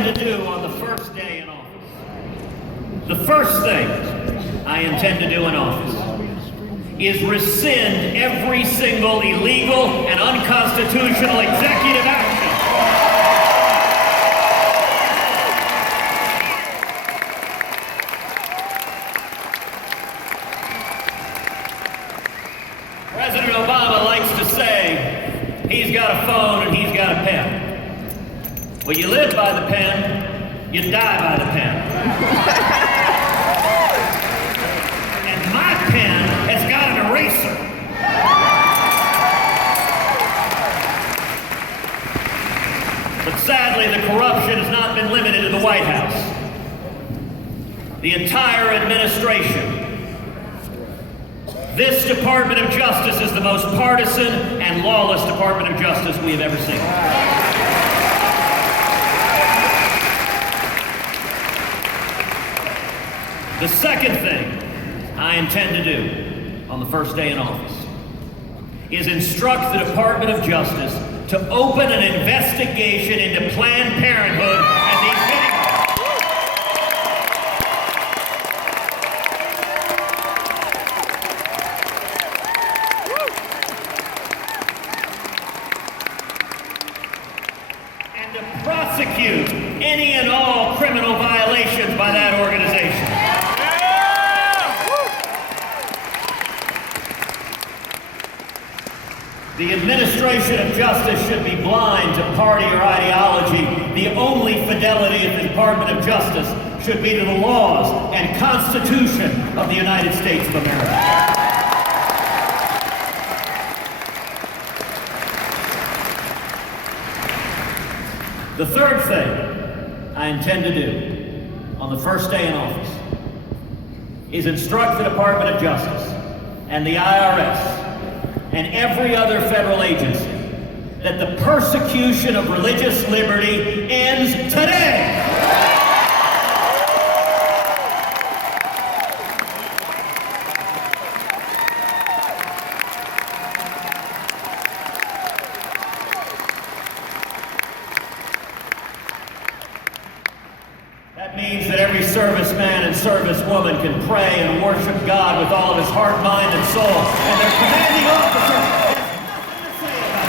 intend to do on the first day in office. The first thing I intend to do in office is rescind every single illegal and unconstitutional executive action President Obama likes to say he's got a phone and he's got a pen. Well, you live by the pen, you die by the pen. And my pen has got an eraser. But sadly, the corruption has not been limited to the White House. The entire administration. This Department of Justice is the most partisan and lawless Department of Justice we have ever seen. The second thing I intend to do on the first day in office is instruct the Department of Justice to open an investigation into Planned Parenthood and the prosecute any and all criminal violations by that organization. The administration of justice should be blind to party or ideology. The only fidelity of the Department of Justice should be to the laws and Constitution of the United States of America. The third thing I intend to do on the first day in office is instruct the Department of Justice and the IRS and every other federal agency that the persecution of religious liberty ends today. That means that every serviceman and servicewoman can pray and worship God with all of his heart, mind, and soul, and their commanding officer has nothing to say about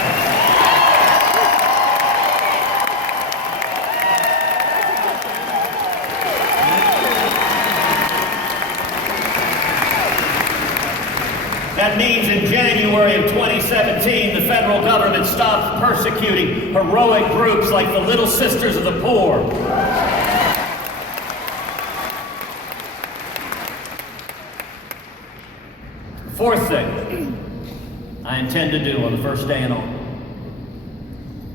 it. That means in January of 2017, the federal government stopped persecuting heroic groups like the Little Sisters of the Poor. Fourth thing I intend to do on the first day in office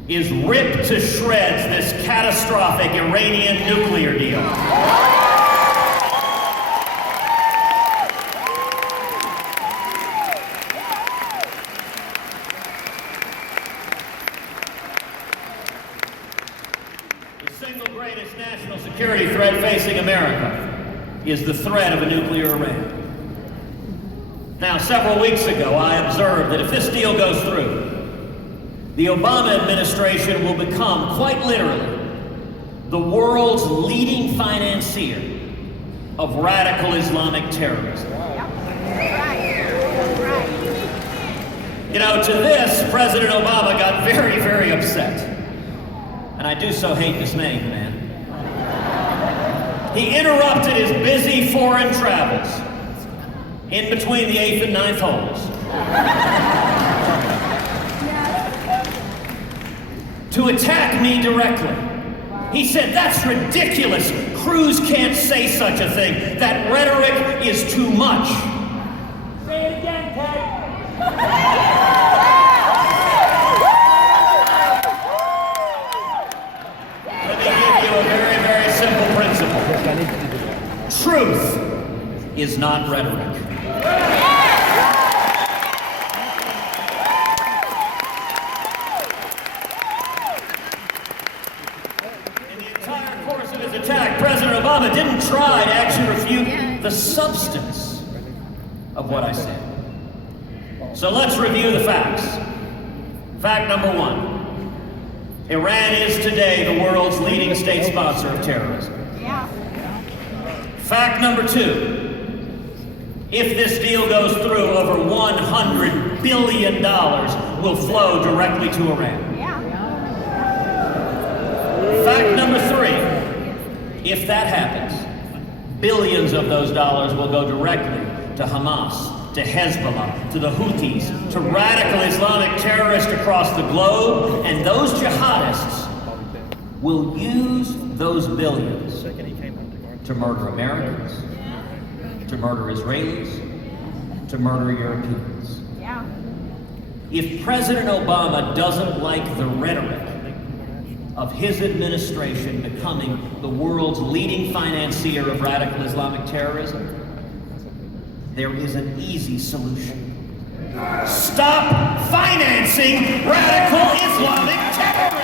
is rip to shreds this catastrophic Iranian nuclear deal. The single greatest national security threat facing America is the threat of a nuclear Iran. Now, several weeks ago, I observed that if this deal goes through, the Obama administration will become, quite literally, the world's leading financier of radical Islamic terrorism. You know, to this, President Obama got very, very upset. And I do so hate dismaying the man. He interrupted his busy foreign travels in between the 8th and 9th holes to attack me directly. He said, "That's ridiculous. Cruz can't say such a thing. That rhetoric is too much." Say it again, Ted. Let me give you a very, very simple principle. Truth is not rhetoric. In the entire course of his attack, President Obama didn't try to actually refute the substance of what I said. So let's review the facts. Fact number one. Iran is today the world's leading state sponsor of terrorism. Yeah. Fact number 2, if this deal goes through, over $100 billion will flow directly to Iran. Yeah. Fact number 3, if that happens, billions of those dollars will go directly to Hamas, to Hezbollah, to the Houthis, to radical Islamic terrorists across the globe, and those jihadists will use those billions to murder Americans, to murder Israelis, to murder Europeans. Yeah. If President Obama doesn't like the rhetoric of his administration becoming the world's leading financier of radical Islamic terrorism, there is an easy solution. Stop financing radical Islamic terrorism!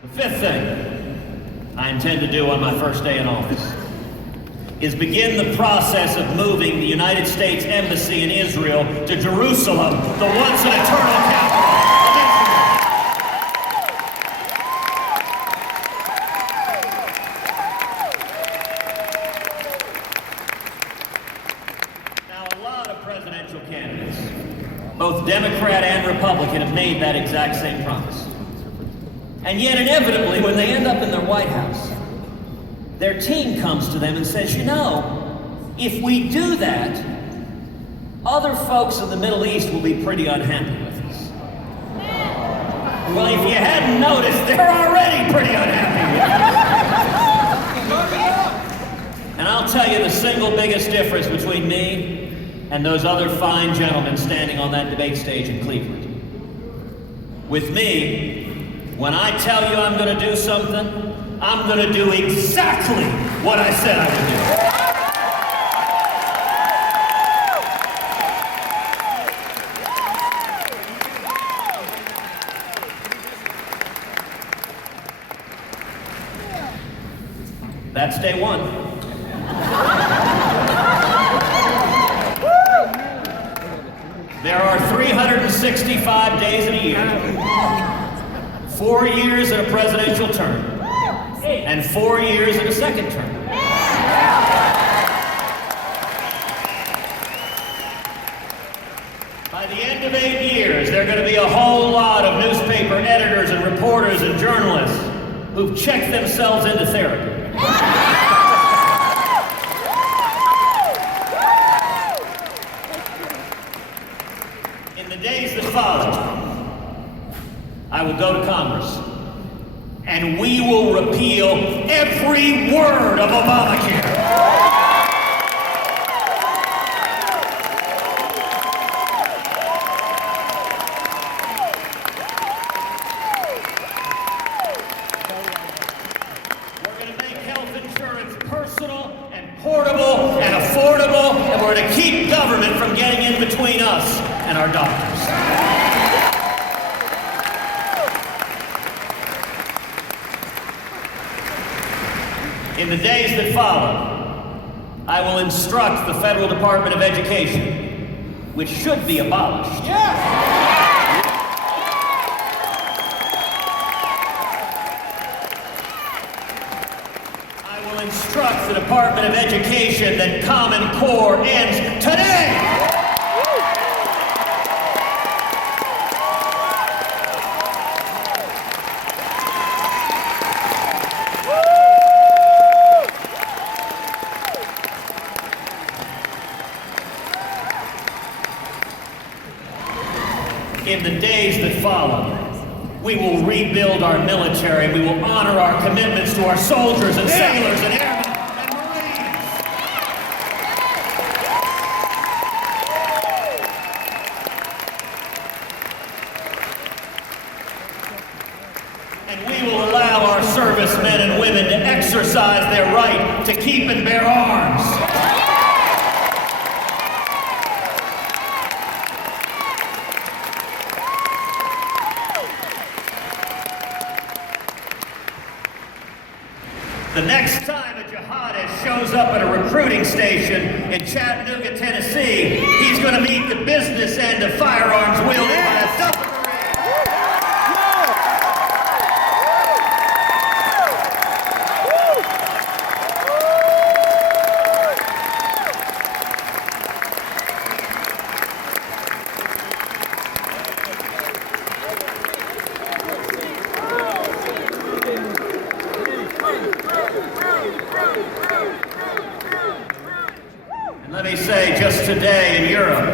The fifth thing I intend to do on my first day in office is begin the process of moving the United States Embassy in Israel to Jerusalem, the once and eternal capital of Israel. Now, a lot of presidential candidates, both Democrat and Republican, have made that exact same promise. And yet, inevitably, when they end up in their White House, their team comes to them and says, you know, if we do that, other folks in the Middle East will be pretty unhappy with us. Well, if you hadn't noticed, they're already pretty unhappy with us. And I'll tell you the single biggest difference between me and those other fine gentlemen standing on that debate stage in Cleveland. With me, when I tell you I'm going to do something, I'm going to do exactly what I said I would do. That's day 1. There are 365 days in a year. 4 years in a presidential term. And 4 years in a second term. By the end of 8 years, there are going to be a whole lot of newspaper editors and reporters and journalists who've checked themselves into therapy. In the days that follow, I will go to Congress, and we will repeal every word of Obamacare. We're going to make health insurance personal and portable and affordable, and we're going to keep government from getting in between us and our doctors. In the days that follow, I will instruct the Federal Department of Education, which should be abolished. I will instruct the Department of Education that Common Core ends today. In the days that follow, we will rebuild our military. We will honor our commitments to our soldiers and sailors and airmen and Marines. And we will allow our servicemen and women to exercise their right to keep and bear arms. The next time a jihadist shows up at a recruiting station in Chattanooga, Tennessee, he's going to meet the business end of firearms wielded by a submarine. Let me say, just today in Europe,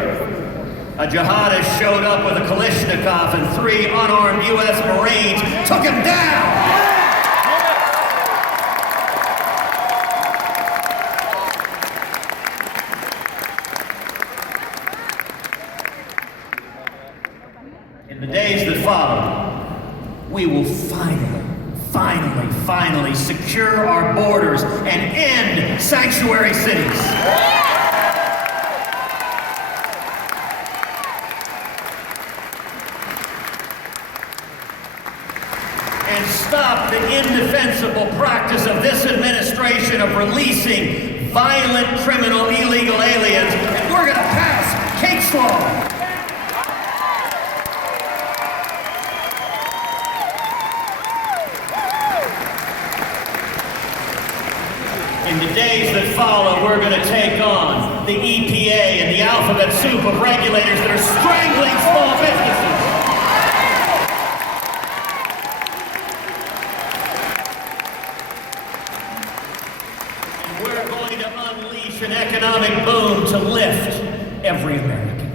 a jihadist showed up with a Kalashnikov and 3 unarmed U.S. Marines took him down! In the days that follow, we will finally secure our borders and end sanctuary cities. And stop the indefensible practice of this administration of releasing violent, criminal, illegal aliens, and we're going to pass Kate's Law. In the days that follow, we're going to take on the EPA and the alphabet soup of regulators that are strangling small businesses. And we're going to unleash an economic boom to lift every American.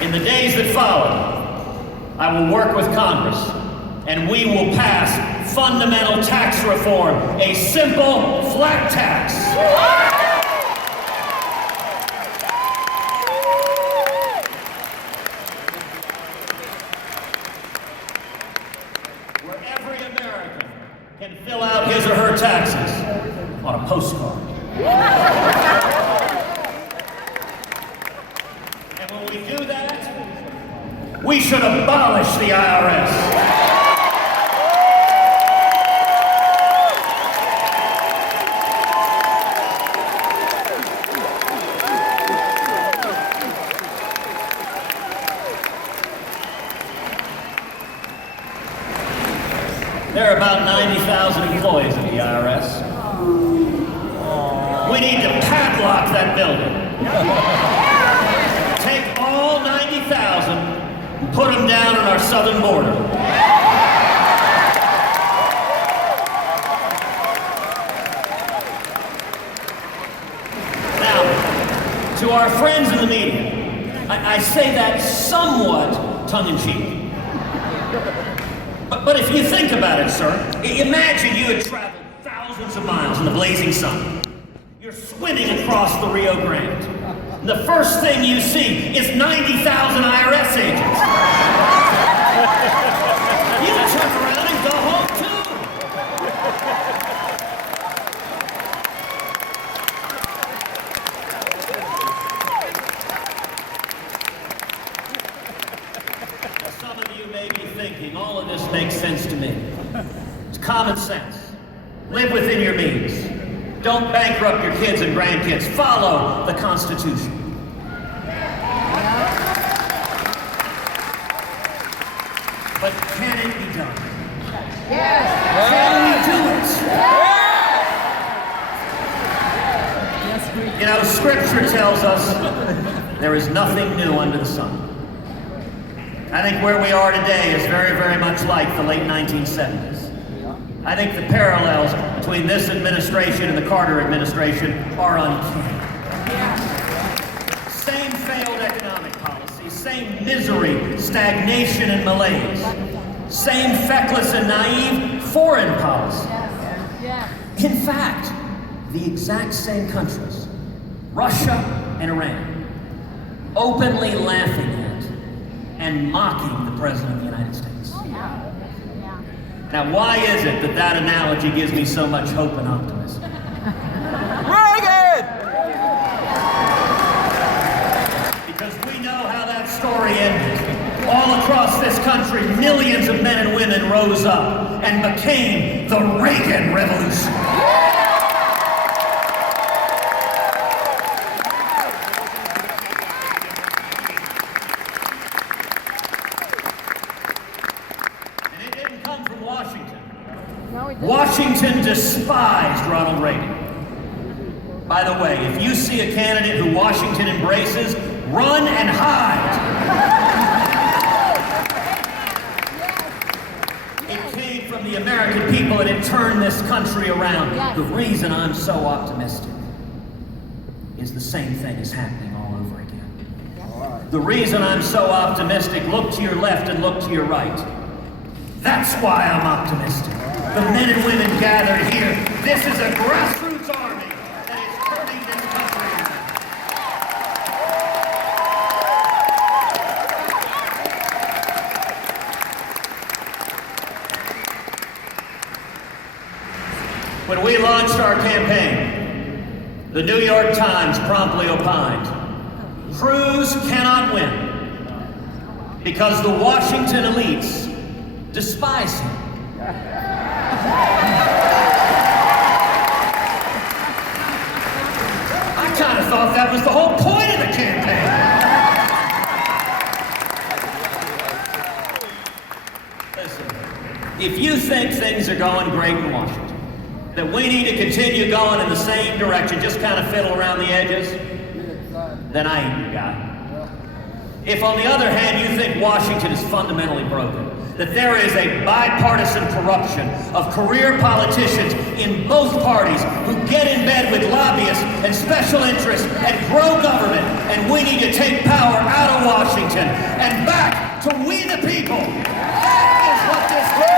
In the days that follow, I will work with Congress, and we will pass fundamental tax reform, a simple flat tax. Where every American can fill out his or her taxes on a postcard. And when we do that, we should abolish the IRS. There are about 90,000 employees at the IRS. We need to padlock that building. Take all 90,000 and put them down on our southern border. Now, to our friends in the media, I say that somewhat tongue-in-cheek. But if you think about it, sir, imagine you had traveled thousands of miles in the blazing sun. You're swimming across the Rio Grande. And the first thing you see is 90,000 IRS agents. You turn around and go home too. Now, some of you may be thinking, all of this makes sense to me. It's common sense. Live within your means. Don't bankrupt your kids and grandkids. Follow the Constitution. But can it be done? Yes. Can we do it? You know, Scripture tells us there is nothing new under the sun. I think where we are today is very, very much like the late 1970s. I think the parallels between this administration and the Carter administration are uncanny. Same failed economic policy, same misery, stagnation, and malaise. Same feckless and naive foreign policy. In fact, the exact same countries, Russia and Iran, openly laughing at and mocking the President of the United States. Now, why is it that that analogy gives me so much hope and optimism? Reagan! Because we know how that story ended. All all across this country, millions of men and women rose up and became the Reagan Revolution. And it didn't come from Washington. No, it didn't. Washington despised Ronald Reagan. By the way, if you see a candidate who Washington embraces, run and hide. It came from the American people and it turned this country around. Yes. The reason I'm so optimistic is the same thing is happening all over again. The reason I'm so optimistic, look to your left and look to your right. That's why I'm optimistic. The men and women gathered here, this is a grassroots army that is turning this country around. When we launched our campaign, the New York Times promptly opined, Cruz cannot win because the Washington elites despise him. I kind of thought that was the whole point of the campaign. Listen, if you think things are going great in Washington, that we need to continue going in the same direction, just kind of fiddle around the edges, then I ain't your guy. If, on the other hand, you think Washington is fundamentally broken, that there is a bipartisan corruption of career politicians in both parties who get in bed with lobbyists and special interests and grow government, and we need to take power out of Washington and back to we the people. That is what this campaign is.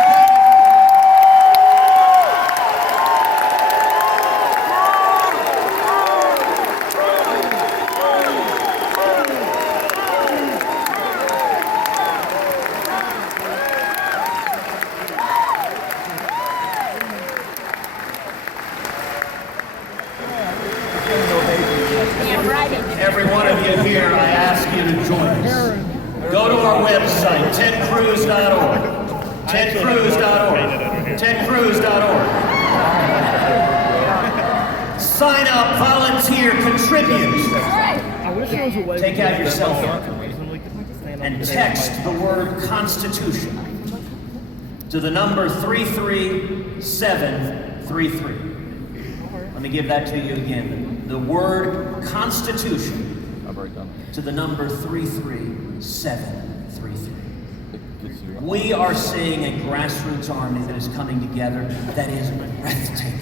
Every one of you here, I ask you to join us. Go to our website, tedcruz.org. tedcruz.org. tedcruz.org. Sign up, volunteer, contribute. Take out your cell phone and text the word Constitution to the number 33733. Let me give that to you again. The word Constitution to the number 33733. We are seeing a grassroots army that is coming together that is breathtaking.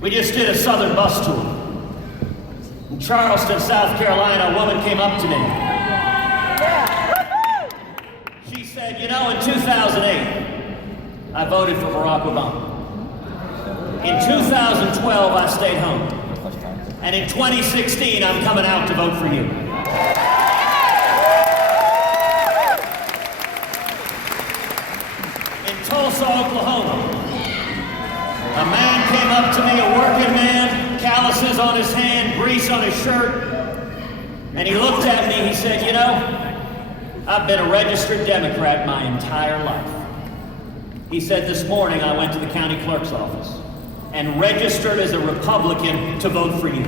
We just did a Southern bus tour. In Charleston, South Carolina, a woman came up to me. She said, you know, in 2008, I voted for Barack Obama. In 2012, I stayed home. And in 2016, I'm coming out to vote for you. In Tulsa, Oklahoma, a man came up to me, a working man, calluses on his hand, grease on his shirt, and he looked at me, he said, you know, I've been a registered Democrat my entire life. He said, this morning I went to the county clerk's office and registered as a Republican to vote for you.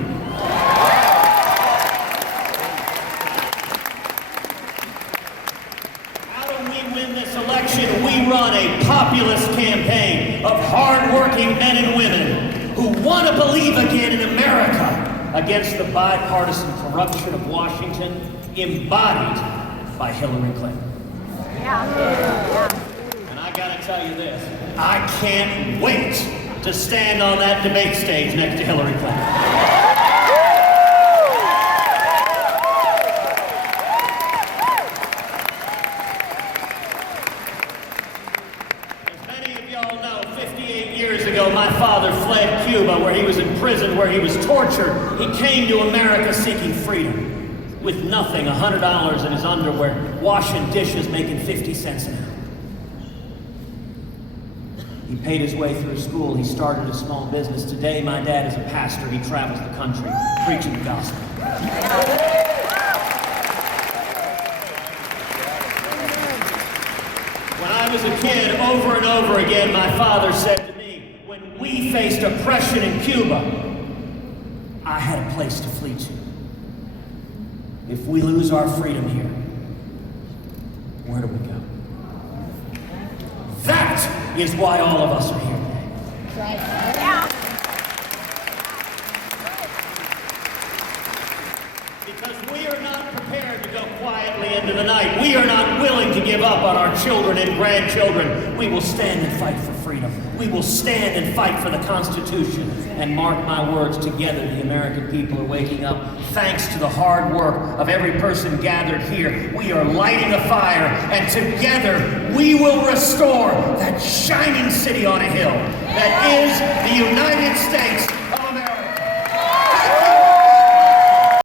How do we win this election? We run a populist campaign of hard-working men and women who want to believe again in America against the bipartisan corruption of Washington embodied by Hillary Clinton. Yeah. And I gotta tell you this, I can't wait to stand on that debate stage next to Hillary Clinton. As many of y'all know, 58 years ago, my father fled Cuba, where he was imprisoned, where he was tortured. He came to America seeking freedom with nothing, $100 in his underwear, washing dishes, making 50 cents an hour. He paid his way through school. He started a small business. Today, my dad is a pastor. He travels the country preaching the gospel. I was a kid, over and over again, my father said to me, when we faced oppression in Cuba, I had a place to flee to. If we lose our freedom here, where do we go? That is why all of us are here today. Right. Yeah. Because we are not prepared to go quietly into the night. We are not willing to give up on our children and grandchildren. We will stand and fight for freedom. We will stand and fight for the Constitution. And mark my words, together the American people are waking up. Thanks to the hard work of every person gathered here, we are lighting a fire, and together we will restore that shining city on a hill that is the United